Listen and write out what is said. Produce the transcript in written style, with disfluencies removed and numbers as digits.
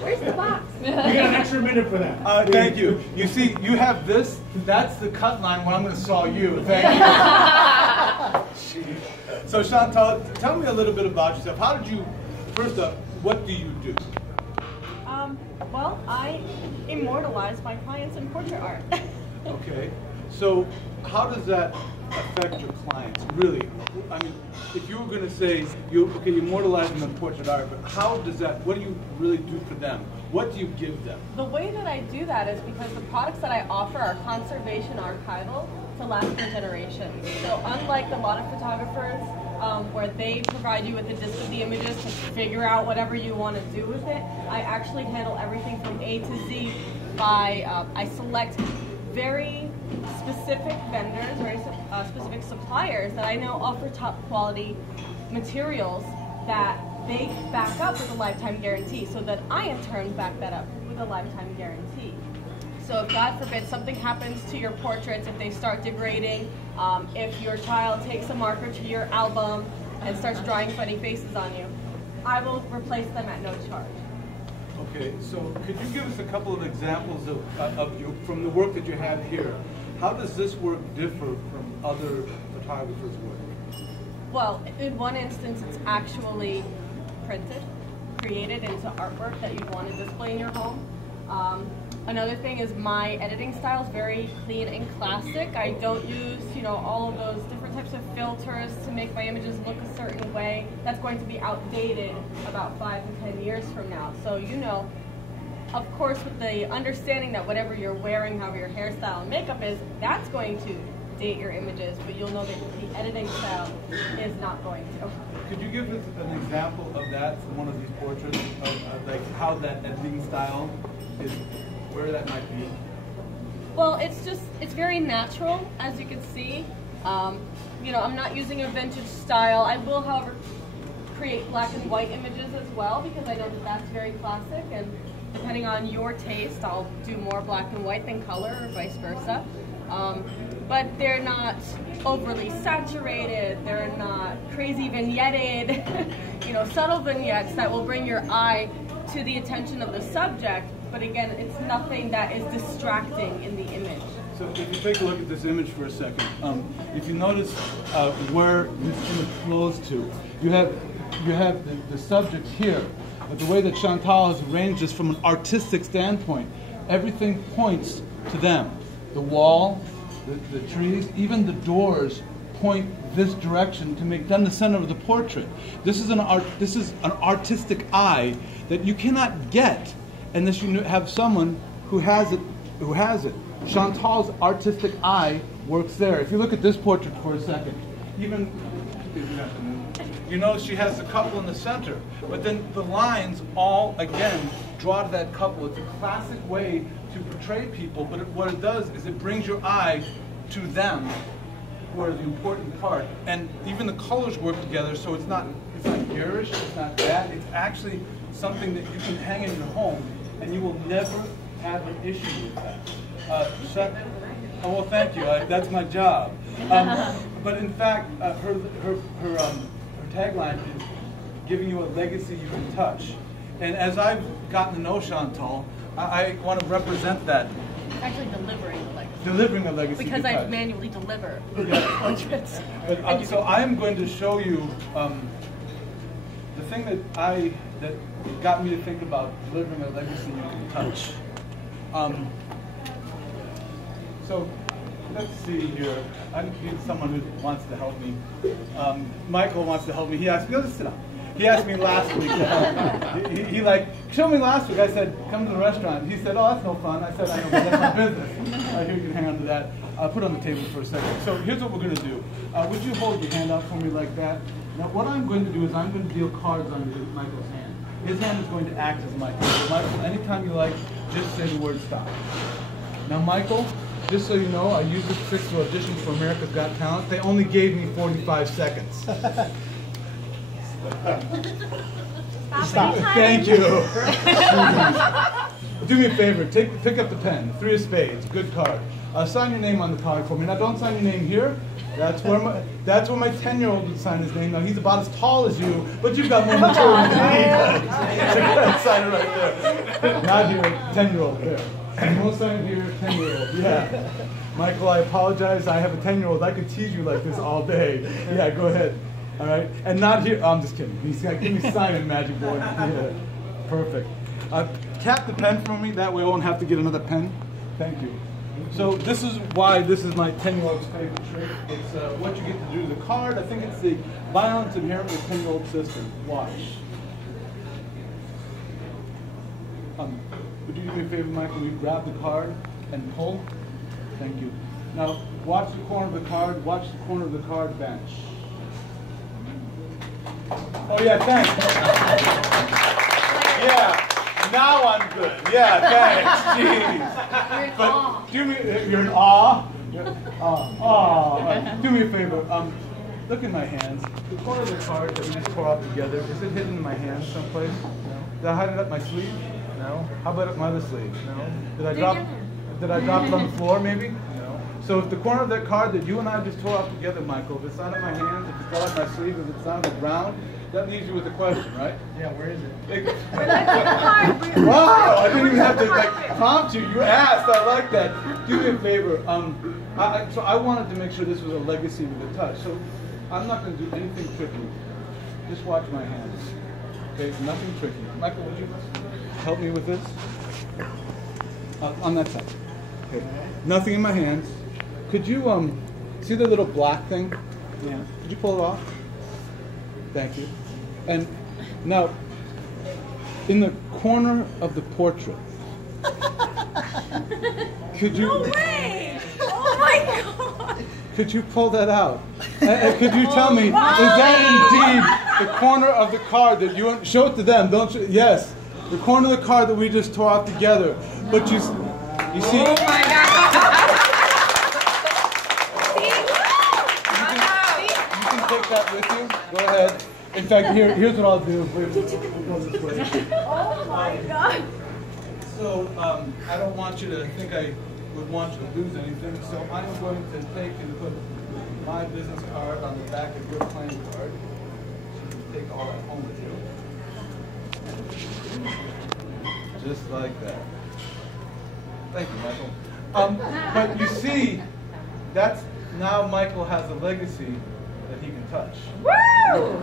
Where's the box? You got an extra minute for that. Thank you. You see, you have this. That's the cut line when I'm going to saw you. Thank you. So Chantal, tell me a little bit about yourself. How did you, first up, what do you do? Well, I immortalize my clients in portrait art. Okay. So how does that affect your clients, really? I mean, if you were going to say, you immortalize them in portrait art, but how does that, what do you really do for them? What do you give them? The way that I do that is because the products that I offer are conservation archival to last for generations. So unlike a lot of photographers, where they provide you with a disc of the images to figure out whatever you want to do with it, I actually handle everything from A to Z by, I select very specific vendors, very specific suppliers that I know offer top quality materials that they back up with a lifetime guarantee, so that I in turn back that up with a lifetime guarantee. So if God forbid something happens to your portraits, if they start degrading, if your child takes a marker to your album and starts drawing funny faces on you, I will replace them at no charge. Okay, so could you give us a couple of examples from the work that you have here? How does this work differ from other photographers' work? Well, in one instance, it's actually printed, created into artwork that you want to display in your home. Another thing is my editing style is very clean and classic. I don't use, all of those different types of filters to make my images look a certain way. That's going to be outdated about 5 to 10 years from now. So, of course, with the understanding that whatever you're wearing, however your hairstyle and makeup is, that's going to date your images, but you'll know that the editing style is not going to. Could you give us an example of that from one of these portraits, of like how that editing style is, where that might be? Well, it's very natural, as you can see. I'm not using a vintage style. I will, however, create black and white images as well, because I know that that's very classic, and depending on your taste, I'll do more black and white than color, or vice versa. But they're not overly saturated, they're not crazy vignetted, subtle vignettes that will bring your eye to the attention of the subject, but again, it's nothing that is distracting in the image. So if you take a look at this image for a second, if you notice where this image flows to, you have the subject here, but the way that Chantal has arranged this from an artistic standpoint, everything points to them. The wall, the trees, even the doors point this direction to make them the center of the portrait. This is an artistic eye that you cannot get unless you have someone who has it. Chantal's artistic eye works there. If you look at this portrait for a second, even you notice she has the couple in the center, but then the lines all again draw to that couple. It's a classic way to portray people, but what it does is it brings your eye to them, who are the important part, and even the colors work together, so it's not garish, it's not bad, it's actually something that you can hang in your home, and you will never have an issue with that. Oh, well, thank you. That's my job. But in fact, her tagline is giving you a legacy you can touch. And as I've gotten to know Chantal, I want to represent that. Actually, delivering a legacy. Delivering a legacy. Because I manually deliver portraits. So I am going to show you the thing that got me to think about delivering a legacy you can touch. So let's see here. I need someone who wants to help me. Michael wants to help me. He asked me, sit down. He asked me last week. He showed me last week. I said, come to the restaurant. He said, oh, that's no fun. I said, I know, but that's my business. Here, you can hang on to that. I'll put it on the table for a second. So here's what we're going to do. Would you hold your hand out for me like that? Now, what I'm going to do is I'm going to deal cards on Michael's hand. His hand is going to act as Michael. So Michael, anytime you like, just say the word stop. Now, Michael, just so you know, I used this trick to audition for America's Got Talent. They only gave me 45 seconds. Stop. Thank you. Do me a favor. Pick up the pen. 3 of spades. Good card. Sign your name on the card for me. Now, don't sign your name here. That's where my 10-year-old would sign his name. Now, he's about as tall as you, but you've got more maturity than he does. sign right there. Not here, 10-year-old there. No sign here, 10-year-old. Yeah. Michael, I apologize. I have a 10-year-old. I could tease you like this all day. Yeah, go ahead. All right. And not here. Oh, I'm just kidding. Give me Simon, magic boy. Yeah. Perfect. Cap the pen for me. That way I won't have to get another pen. Thank you. So this is why this is my 10-year-old's favorite trick. It's what you get to do to the card. I think it's the violence inherent with 10-year-old system. Watch. Would you do me a favor, Michael? Will you grab the card and pull? Thank you. Now, watch the corner of the card. Watch the corner of the card bench. Oh, yeah, thanks. Yeah. Now I'm good. Yeah, thanks. Jeez. But do me, you're in awe? Do me a favor. Look in my hands. The corner of the card that we just tore off together, is it hidden in my hand someplace? No. Did I hide it up my sleeve? No. How about up my other sleeve? No. Did I drop it on the floor maybe? No. So if the corner of that card that you and I just tore off together, Michael, if it's not in my hands, if it's not up my sleeve, if it's not on the ground, that leaves you with a question, right? Yeah, where is it? Wow, I didn't even have to prompt you. You asked. I like that. Do me a favor. So I wanted to make sure this was a legacy with a touch. So I'm not going to do anything tricky. Just watch my hands. Okay, nothing tricky. Michael, would you help me with this? On that side. Okay. Nothing in my hands. Could you see the little black thing? Yeah. Could you pull it off? Thank you. And now, in the corner of the portrait, could you? No way! Oh my God! Could you pull that out? And could you tell me, is that indeed the corner of the card that you show it to them? Don't you? Yes, the corner of the card that we just tore off together. But you see. Oh my God! You can take that with you. Go ahead. In fact, here's what I'll do. We'll go this way. Oh my God. So, I don't want you to think I would want you to lose anything, so I'm going to take and put my business card on the back of your playing card. So you can take all that home with you. Just like that. Thank you, Michael. But you see, that's now Michael has a legacy that he can touch. Woo!